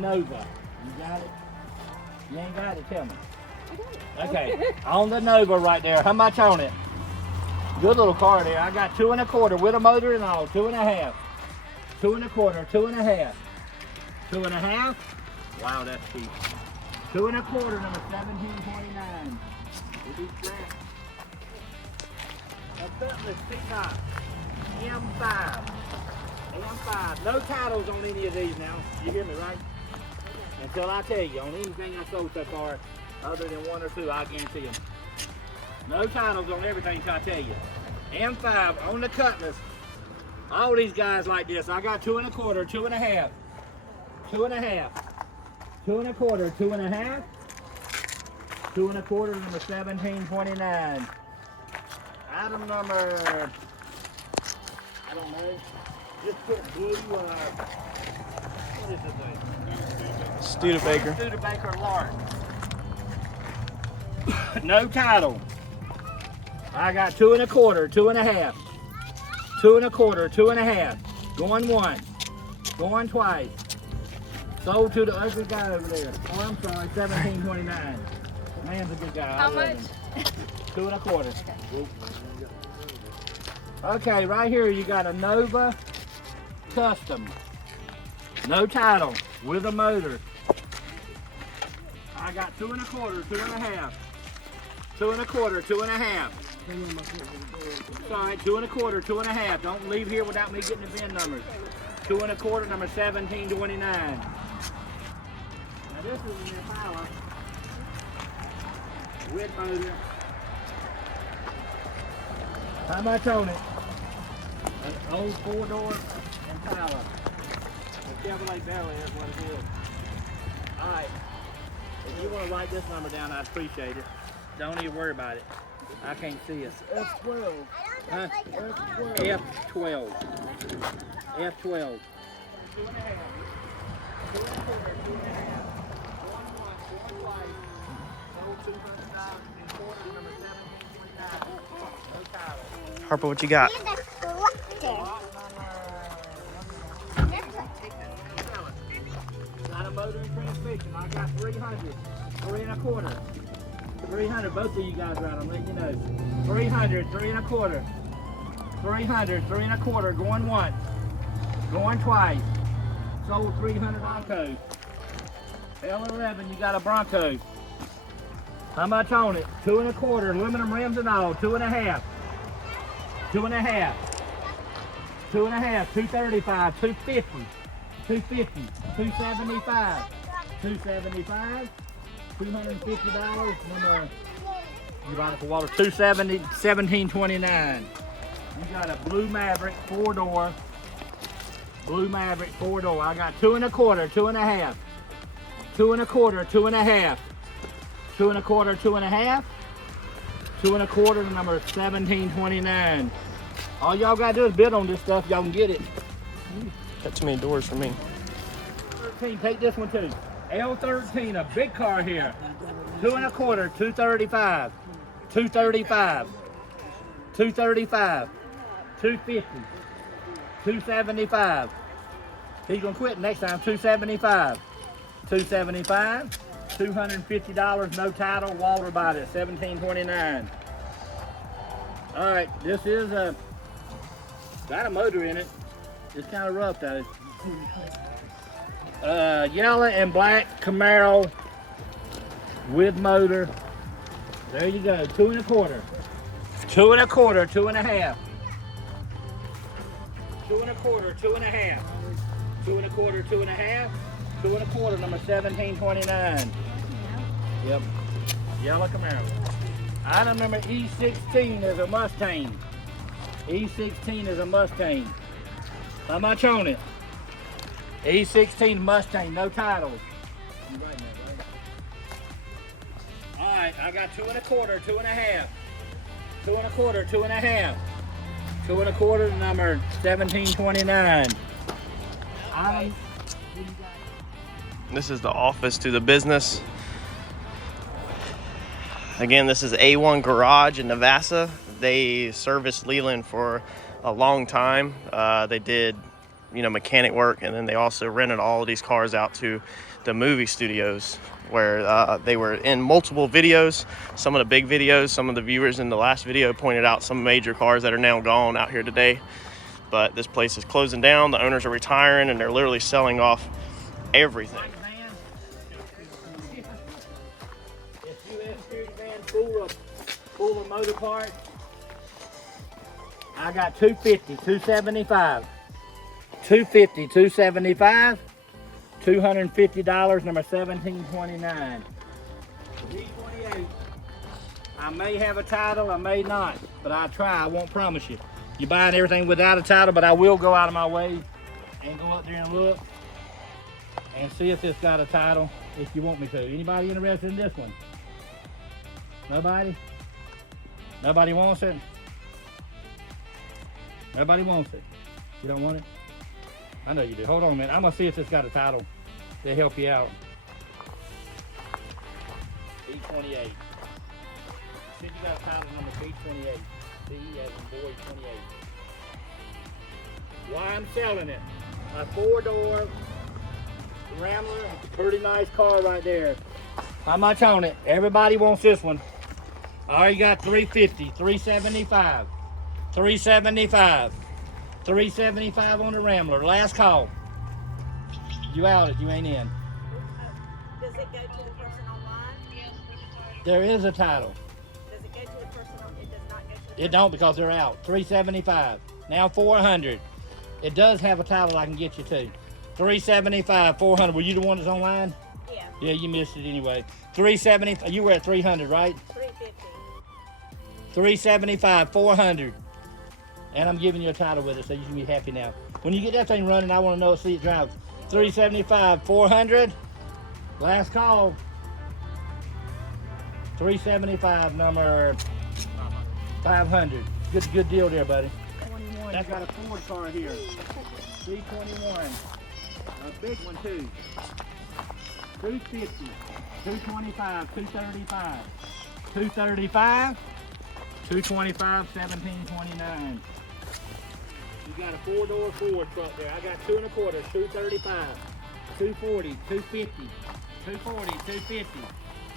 Nova. You got it? You ain't got it, tell me. I got it. Okay, on the Nova right there. How much on it? Good little car there. I got 2 1/4 with a motor and all. 2 1/2. 2 1/4. 2 1/2. 2 1/2. Wow, that's cheap. 2 1/4, number 1729. We'll be scrapped. A Cutlass Peacock M5. M5. No titles on any of these now. You hear me, right? Until I tell you, on anything I sold so far, other than 1 or 2, I guarantee them. No titles on everything until I tell you. M5 on the Cutlass. All these guys like this. I got 2 1/4, 2 1/2, 2 1/2, 2 1/4, 2 1/2, 2 1/4, number 1729. Item number, I don't know. Just put blue, what is this thing? Studebaker. Studebaker Lark. No title. I got 2 1/4, 2 1/2, 2 1/4, 2 1/2. Going 1, going twice. Sold to the ugly guy over there. Oh, I'm sorry, 1729. Man's a good guy. How much? 2 1/4. Okay, right here you got a Nova Custom. No title, with a motor. I got 2 1/4, 2 1/2, 2 1/4, 2 1/2. Sorry, 2 1/4, 2 1/2. Don't leave here without me getting the VIN numbers. 2 1/4, number 1729. Now this is an Impala with motor. How much on it? An old 4-door Impala. A Chevrolet Bel Air is what it is. Alright. If you want to write this number down, I'd appreciate it. Don't even worry about it. I can't see it. F12. Huh? F12. F12. F12. 2 1/2. 2 1/4, 2 1/2. 1 1, 4 twice. Sold $200 in quarter, number 1729. No title. Harper, what you got? Got a motor and transmission. I got 300. 3 1/4. 300. Both of you guys right. I'm letting you know. 300. 3 1/4. 300. 3 1/4. Going once. Going twice. Sold 300 Bronco. L11. You got a Bronco. How much on it? 2 1/4. Aluminum rims and all. 2 1/2. 2 1/2. 2 1/2. 235. 250. 250. 275. 275. $250. Number, you bought it for water. 270. 1729. You got a blue Maverick 4-door. Blue Maverick 4-door. I got 2 1/4, 2 1/2, 2 1/4, 2 1/2, 2 1/4, 2 1/2, 2 1/4. Number 1729. All y'all gotta do is bid on this stuff. Y'all can get it. Got too many doors for me. 13. Take this one too. L13, a big car here. 2 1/4, 235, 235, 235, 250, 275. He's gonna quit next time. 275, 275, $250. No title. Walter bought it. 1729. All right, this is a got a motor in it. It's kind of rough though. Yellow and black Camaro with motor. There you go. 2 1/4. 2 1/4. 2 1/2. 2 1/4. 2 1/2. 2 1/4. 2 1/2. 2 1/4. Number 1729. Yep. Yellow Camaro. Item number E16 is a Mustang. E16 is a Mustang. How much on it? E16 Mustang, no titles. All right, I got 2 1/4, 2 1/2, 2 1/4, 2 1/2, 2 1/4. Number 1729. This is the office to the business. Again, this is A1 Garage in Navassa. They serviced Leland for a long time. They did mechanic work, and then they also rented all of these cars out to the movie studios where they were in multiple videos. Some of the big videos, some of the viewers in the last video pointed out some major cars that are now gone out here today. But this place is closing down. The owners are retiring, and they're literally selling off everything. Full of motor parts. I got 250, 275, 250, 275, $250, number 1729. G28. I may have a title, I may not, but I'll try. I won't promise you. You're buying everything without a title, but I will go out of my way and go up there and look and see if it's got a title if you want me to. Anybody interested in this one? Nobody? Nobody wants it? Nobody wants it. You don't want it? I know you do. Hold on a minute. I'm gonna see if it's got a title to help you out. B28. See if you got a title number B28. B as in boy 28. Why I'm selling it? A 4-door Rambler. Pretty nice car right there. How much on it? Everybody wants this one. All right, you got 350, 375, 375, 375 on the Rambler. Last call. You out if you ain't in. Does it go to the person online? There is a title. Does it go to the person on? It does not go to the It don't because they're out. 375. Now 400. It does have a title I can get you to. 375, 400. Were you the one that's online? Yeah. Yeah, you missed it anyway. 370. You were at 300, right? 350. 375, 400. And I'm giving you a title with it, so you can be happy now. When you get that thing running, I want to know, see it drive. 375, 400. Last call. 375, number 500. Good deal there, buddy. 21. That's got a Ford car here. C21. A big one too. 250, 225, 235, 235, 225, 1729. You got a 4-door Ford truck there. I got 2 1/4, 235, 240, 250, 240, 250,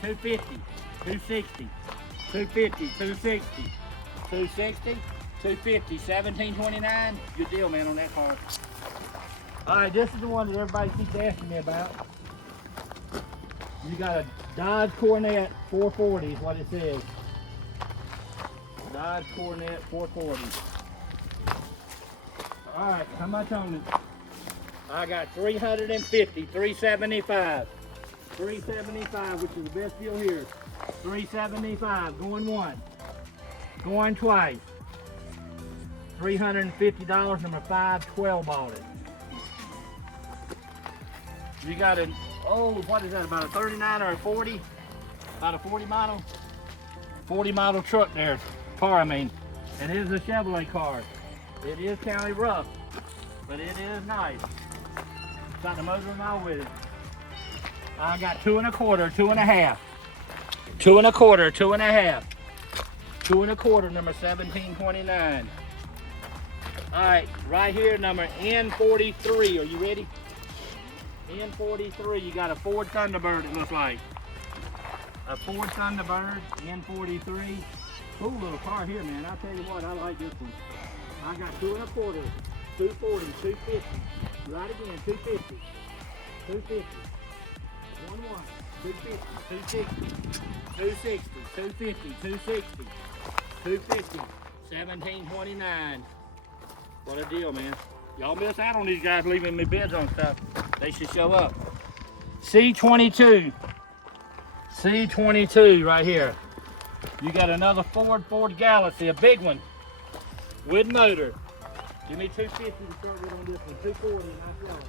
250, 260, 250, 260, 260, 250, 1729. Good deal, man, on that car. All right, this is the one that everybody keeps asking me about. You got a Dodge Cornet 440 is what it says. Dodge Cornet 440. All right, how much on it? I got 350, 375, 375, which is the best deal here. 375, going one, going twice. $350, number 512 bought it. You got an, oh, what is that, about a 39 or a 40? About a 40 model? 40 model truck there, car I mean. It is a Chevrolet car. It is county rough, but it is nice. Got the motor and all with it. I got 2 1/4, 2 1/2. 2 1/4, 2 1/2. 2 1/4, number 1729. All right, right here, number N43. Are you ready? N43, you got a Ford Thunderbird, it looks like. A Ford Thunderbird, N43. Cool little car here, man. I'll tell you what, I like this one. I got 2 1/4, 240, 250. Right again, 250, 250. 1-1, 250, 260, 260, 250, 250, 1729. What a deal, man. Y'all miss out on these guys leaving me bids on stuff. They should show up. C22. C22 right here. You got another Ford Galaxy, a big one with motor. Give me 250 to start with on this one. 240, nice yellow.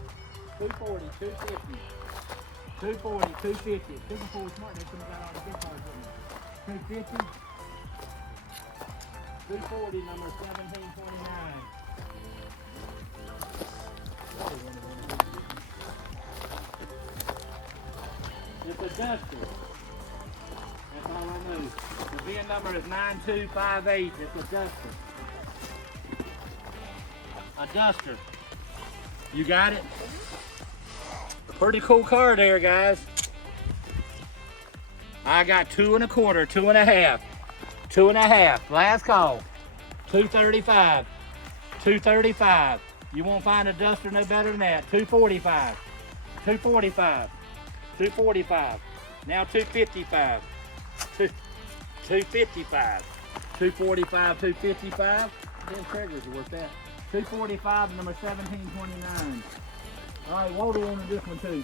240, 250. 240, 250. Super Ford Smart, they got all the big cars in there. 250. 240, number 1729. It's a Duster. That's all I know. The VIN number is 9258. It's a Duster. A Duster. You got it? A pretty cool car there, guys. I got 2 1/4, 2 1/2, 2 1/2. Last call. 235. 235. You won't find a Duster no better than that. 245. 245. 245. Now 255. 255. 245, 255. Them triggers are worth that. 245, number 1729. All right, Walter wanted this one too.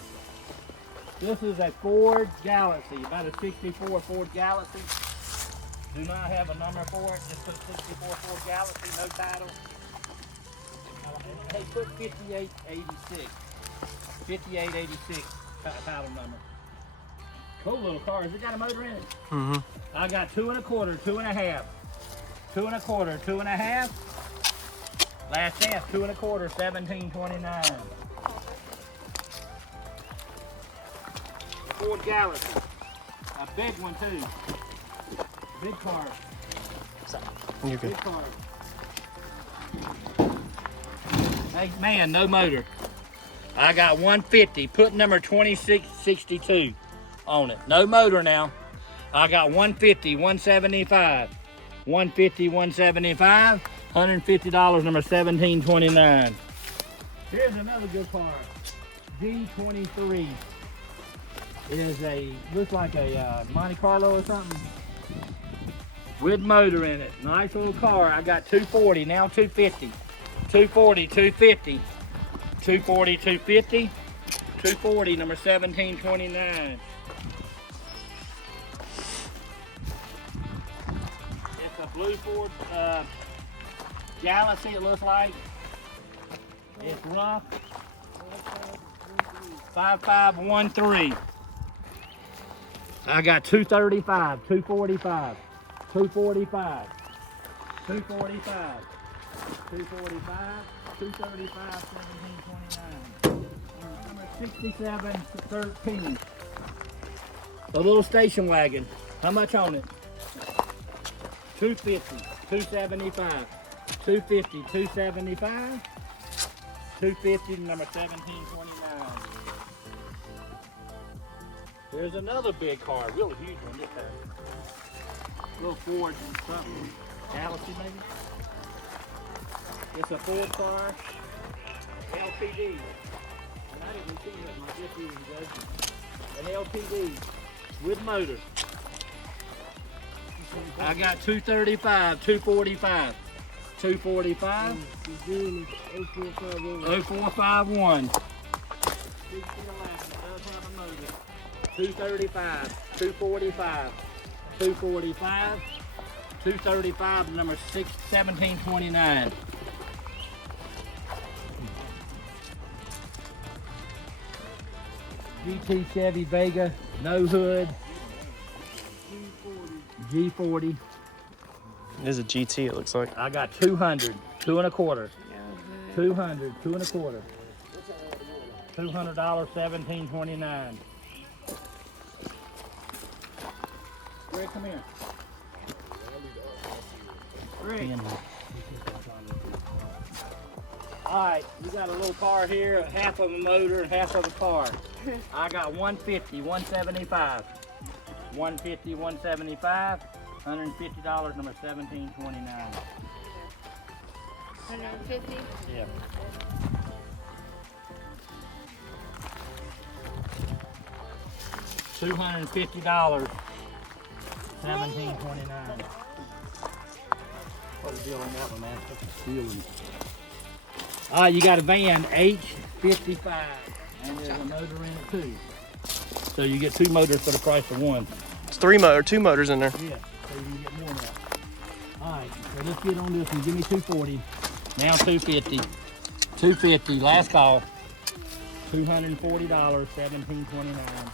This is a Ford Galaxy, about a 64 Ford Galaxy. Do not have a number for it, just put 64 Ford Galaxy, no title. Hey, put 5886. 5886 title number. Cool little car. Has it got a motor in it? Mm-hmm. I got 2 1/4, 2 1/2. 2 1/4, 2 1/2. Last chance, 2 1/4, 1729. Ford Galaxy. A big one too. Big car. You're good. Big car. Hey man, no motor. I got 150. Put number 2662 on it. No motor now. I got 150, 175. 150, 175. $150, number 1729. Here's another good car. G23. It is a, looks like a Monte Carlo or something. With motor in it. Nice little car. I got 240, now 250. 240, 250. 240, 250. 240, number 1729. It's a blue Ford Galaxy, it looks like. It's rough. 5513. I got 235, 245, 245, 245, 245, 235, 1729. Number 6713. A little station wagon. How much on it? 250, 275, 250, 275, 250, number 1729. There's another big car, real huge one this time. Little Ford something, Galaxy maybe? It's a Ford car, LPD. And I didn't see it, my just using judgment. An LPD with motor. I got 235, 245, 245, 0451. 235, 245, 245, 235, number 1729. GT Chevy Vega, no hood. G40. It is a GT, it looks like. I got 200, 2 1/4. 200, 2 1/4. $200, 1729. Greg, come here. Greg. Alright, we got a little car here, half of a motor and half of a car. I got 150, 175. 150, 175, $150, number 1729. 150? Yeah. $250, 1729. What's the deal on that one, man? What's the stealing? All right, you got a van H55, and there's a motor in it too. So you get 2 motors for the price of 1. It's 2 motors in there. Yeah, so you can get more now. All right, so let's get on this one. Give me 240. Now 250. 250. Last call. $240. 1729.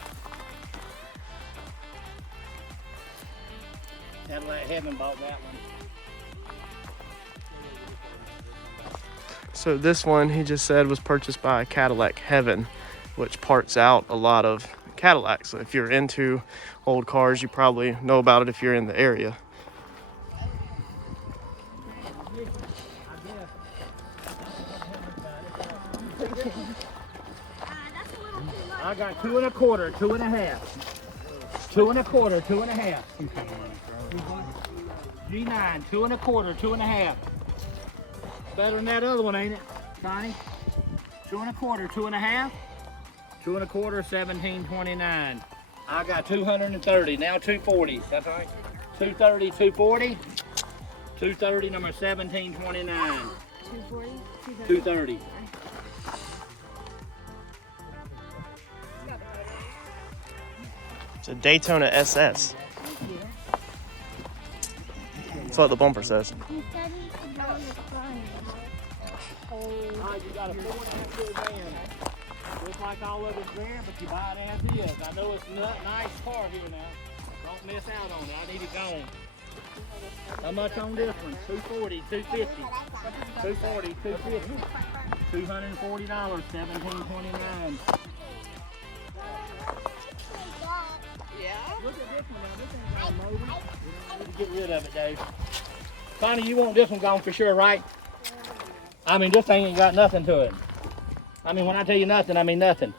Cadillac Heaven bought that one. So this one, he just said, was purchased by Cadillac Heaven, which parts out a lot of Cadillacs. So if you're into old cars, you probably know about it if you're in the area. 2 and a quarter, 2 and a half. 2 and a quarter, 2 and a half. G9, 2 and a quarter, 2 and a half. Better than that other one, ain't it, Connie? 2 and a quarter, 2 and a half. 2 and a quarter, 17.29. I got 230, now 240. That's right. 230, 240. 230, number 17.29. 240? 230. It's a Daytona SS. That's what the bumper says. Alright, you got a 4.5 year van. Looks like all of it's there, but you buy it as is. I know it's a nice car here now. Don't miss out on it. I need it gone. How much on this one? 240, 250. 240, 250. $240, 17.29. Yeah. Look at this one now. This ain't got a motor. We don't need to get rid of it, Dave. Connie, you want this one gone for sure, right? I mean, this thing ain't got nothing to it. I mean, when I tell you nothing, I mean nothing.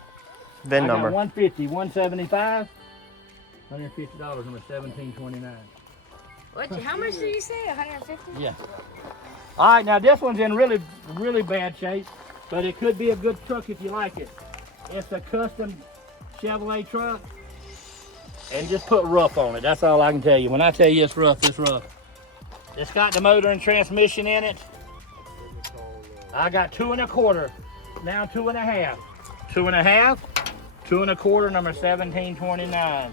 VIN number. I got 150, 175, $150, number 17.29. What? How much did you say? 150? Yeah. All right, now this one's in really, really bad shape, but it could be a good truck if you like it. It's a custom Chevrolet truck, and just put rough on it. That's all I can tell you. When I tell you it's rough, it's rough. It's got the motor and transmission in it. I got 2 and a quarter, now 2 and a half. 2 and a half, 2 and a quarter, number 17.29.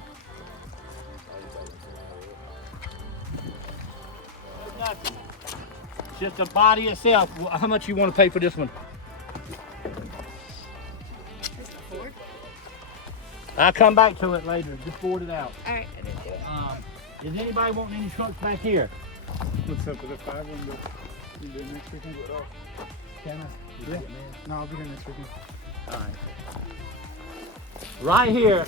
Nothing. It's just the body itself. How much you want to pay for this one? I'll come back to it later. Just forward it out. All right, I didn't do it. Is anybody wanting any trucks back here? What's up with the 5 one? You do it next weekend? Can I? Yeah. No, I'll be here next weekend. All right. Right here,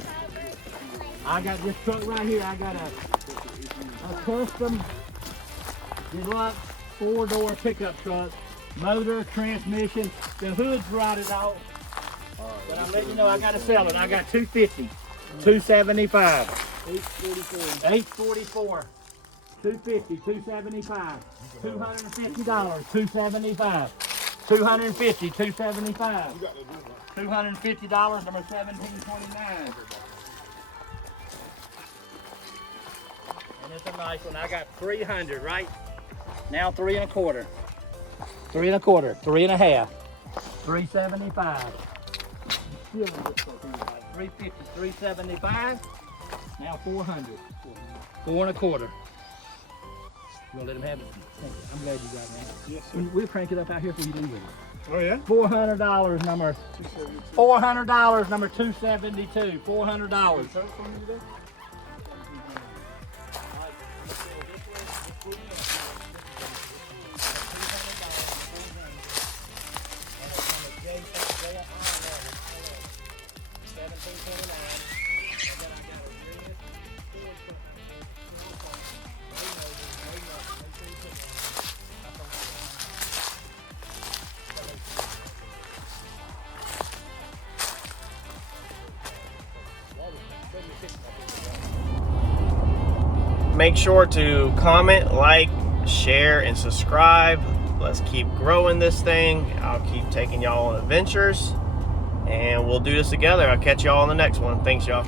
I got this truck right here. I got a custom deluxe 4-door pickup truck, motor, transmission. The hood's rotted off, but I'm letting you know I got to sell it. I got 250, 275, 844, 250, 275, $250, 275, 250, 275, $250, number 17.29. And it's a nice one. I got 300, right? Now 3 and a quarter. 3 and a quarter, 3 and a half, 375. Still 350, 375. Now 400. 4 and a quarter. You gonna let him have it? I'm glad you got it, man. Yes, sir. We'll crank it up out here for you to leave it. Oh, yeah? $400, number. $400, number 272. $400. Make sure to comment, like, share, and subscribe. Let's keep growing this thing. I'll keep taking y'all on adventures, and we'll do this together. I'll catch y'all on the next one. Thanks, y'all.